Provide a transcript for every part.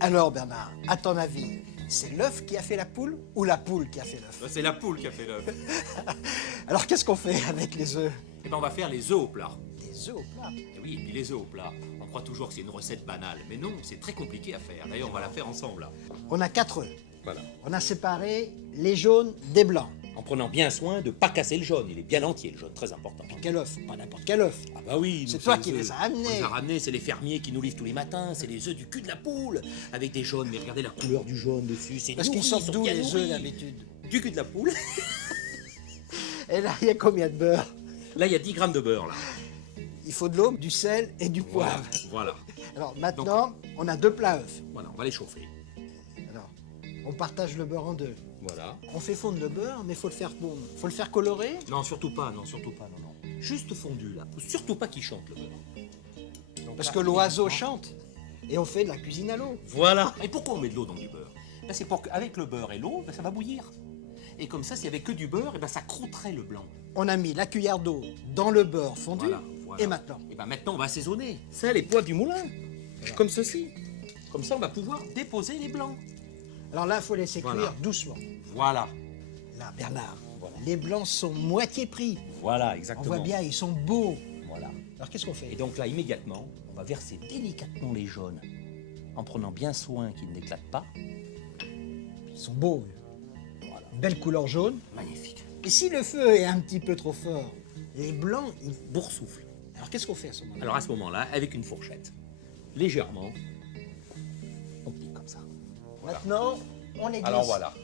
Alors Bernard, à ton avis, c'est l'œuf qui a fait la poule ou la poule qui a fait l'œuf? C'est la poule qui a fait l'œuf. Alors qu'est-ce qu'on fait avec les œufs? Eh ben on va faire les œufs au plat. Des œufs au plat. Et oui, et puis les œufs au plat. On croit toujours que c'est une recette banale, mais non, c'est très compliqué à faire. D'ailleurs, on va la faire ensemble là. On a 4 œufs. Voilà. On a séparé les jaunes des blancs. En prenant bien soin de ne pas casser le jaune. Il est bien entier, le jaune, très important. Quel œuf? Pas n'importe quel œuf. Ah bah oui. C'est nous, toi les qui œufs. les as amenés. On les a ramenés, c'est les fermiers qui nous livrent tous les matins. C'est les œufs du cul de la poule, avec des jaunes. Mais regardez la couleur du jaune dessus. C'est Parce qu'ils nourri, sortent ils sont d'où bien les nourris. œufs d'habitude? Du cul de la poule. Et là, il y a combien de beurre? Là, il y a 10 grammes de beurre, là. Il faut de l'eau, du sel et du poivre. Voilà. Alors maintenant, on a 2 plats œufs. Voilà, on va les chauffer. Alors, on partage le beurre en 2. Voilà. On fait fondre le beurre, mais il faut le faire fondre. Faut le faire colorer. Non, surtout pas, non. Juste fondu, là. Faut surtout pas qu'il chante, le beurre. Donc Parce là, que l'oiseau immédiatement- chante. Et on fait de la cuisine à l'eau. Voilà. Et pourquoi on met de l'eau dans du beurre? Ben, c'est pour qu'avec le beurre et l'eau, ben, ça va bouillir. Et comme ça, s'il y avait que du beurre, ben, ça croûterait le blanc. On a mis la cuillère d'eau dans le beurre fondu. Voilà. Et maintenant? Et ben maintenant, on va assaisonner. Ça, les pois du moulin. Comme ceci. Comme ça, on va pouvoir déposer les blancs. Alors là, il faut laisser Voilà. cuire doucement. Voilà. Là, Bernard, Voilà. les blancs sont moitié pris. Voilà, On exactement. voit bien, ils sont beaux. Voilà. Alors qu'est-ce qu'on fait? Et donc là, immédiatement, on va verser délicatement les jaunes, en prenant bien soin qu'ils n'éclatent pas. Ils sont beaux. Voilà. Belle couleur jaune. Magnifique. Et si le feu est un petit peu trop fort, les blancs, ils... Boursoufle. Alors qu'est-ce qu'on fait à ce moment-là? Alors à ce moment-là, avec une fourchette, légèrement, on pique comme ça. Maintenant, on les glisse Alors voilà.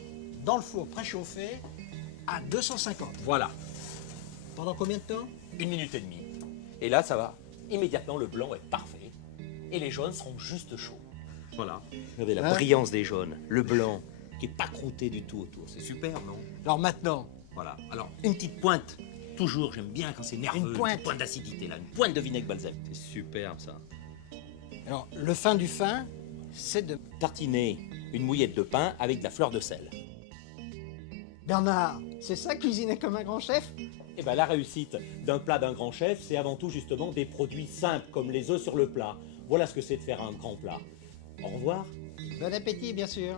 dans le four préchauffé à 250. Voilà. Pendant combien de temps? 1 minute et demie. Et là, ça va. Immédiatement, le blanc est parfait. Et les jaunes seront juste chauds. Voilà. Regardez la Hein? brillance des jaunes. Le blanc qui est pas croûté du tout autour. C'est super, non? Alors maintenant, Voilà. Alors, une petite pointe. Toujours, j'aime bien quand c'est nerveux. Une pointe. petite pointe d'acidité, là. Une pointe de vinaigre balsamique. C'est superbe, ça. alors le fin du fin, c'est de... Tartiner une mouillette de pain avec de la fleur de sel. Bernard, c'est ça cuisiner comme un grand chef? Eh bien, la réussite d'un plat d'un grand chef, c'est avant tout justement des produits simples, comme les œufs sur le plat. Voilà ce que c'est de faire un grand plat. Au revoir. Bon appétit, bien sûr.